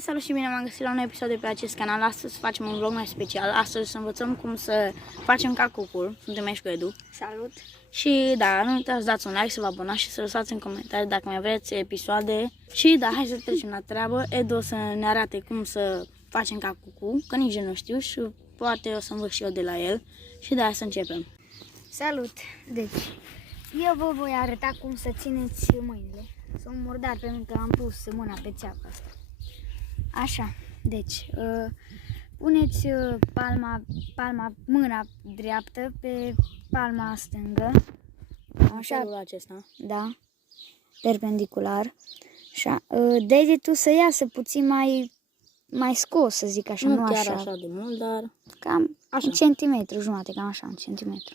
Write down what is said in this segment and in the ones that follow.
Salut și bine m-am găsit la un episod de pe acest canal. Astăzi facem un vlog mai special. Astăzi să învățăm cum să facem cacucul. Suntem aici cu Edu. Salut! Și da, nu uitați să dați un like, să vă abonați și să lăsați în comentarii dacă mai vreți episoade. Și da, hai să trecem la treabă. Edu o să ne arate cum să facem cacucul, că nici eu nu știu și poate o să învăț și eu de la el. Și da, să începem. Salut! Deci, eu vă voi arăta cum să țineți mâinile. Sunt murdar pentru că am pus mâna pe țeapă asta. Așa, deci, puneți mâna dreaptă pe palma stângă. Așa, felul acesta. Da, perpendicular. Așa, degetul să iasă puțin mai scos, să zic așa, nu chiar așa de mult, dar cam așa. Un centimetru jumate, cam așa, un centimetru.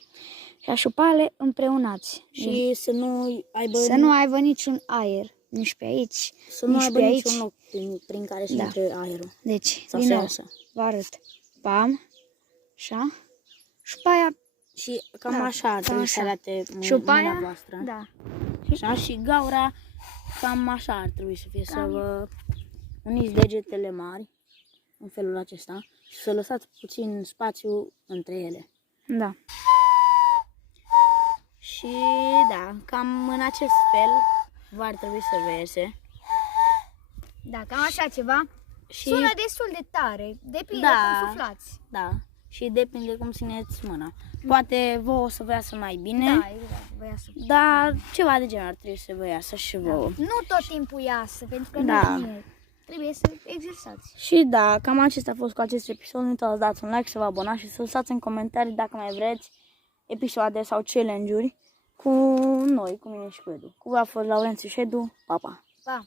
Și așupale împreunați. Și să nu aibă niciun aer, nici pe aici, să nu nici aibă pe aici. niciun loc prin care să intre aerul. Deci, sau din nou, așa. vă arăt. Pam, așa, și pe aia, și cam așa trebuie să arate mâna voastră. Da. Așa, și gaura cam așa ar trebui să fie, să vă uniți degetele mari în felul acesta și să lăsați puțin spațiu între ele. Da. Și da, cam în acest fel v-ar trebui să vă iese. Da, cam așa ceva. Și sună destul de tare, depinde cum suflați. Da, și depinde cum țineți mâna. Poate vouă o să vă iasă mai bine, da, exact, vă iasă. Dar ceva de genul ar trebui să vă iasă și vouă. Nu tot timpul iasă, pentru că nu e. Trebuie să exersați. Și da, cam acesta a fost cu acest episod. Nu uitați să dați un like, să vă abonați și să lăsați în comentarii dacă mai vreți episoade sau challenge-uri cu noi, cu mine și cu Edu. Cu voi a fost Laurențiu și Edu. Pa, pa! Pa!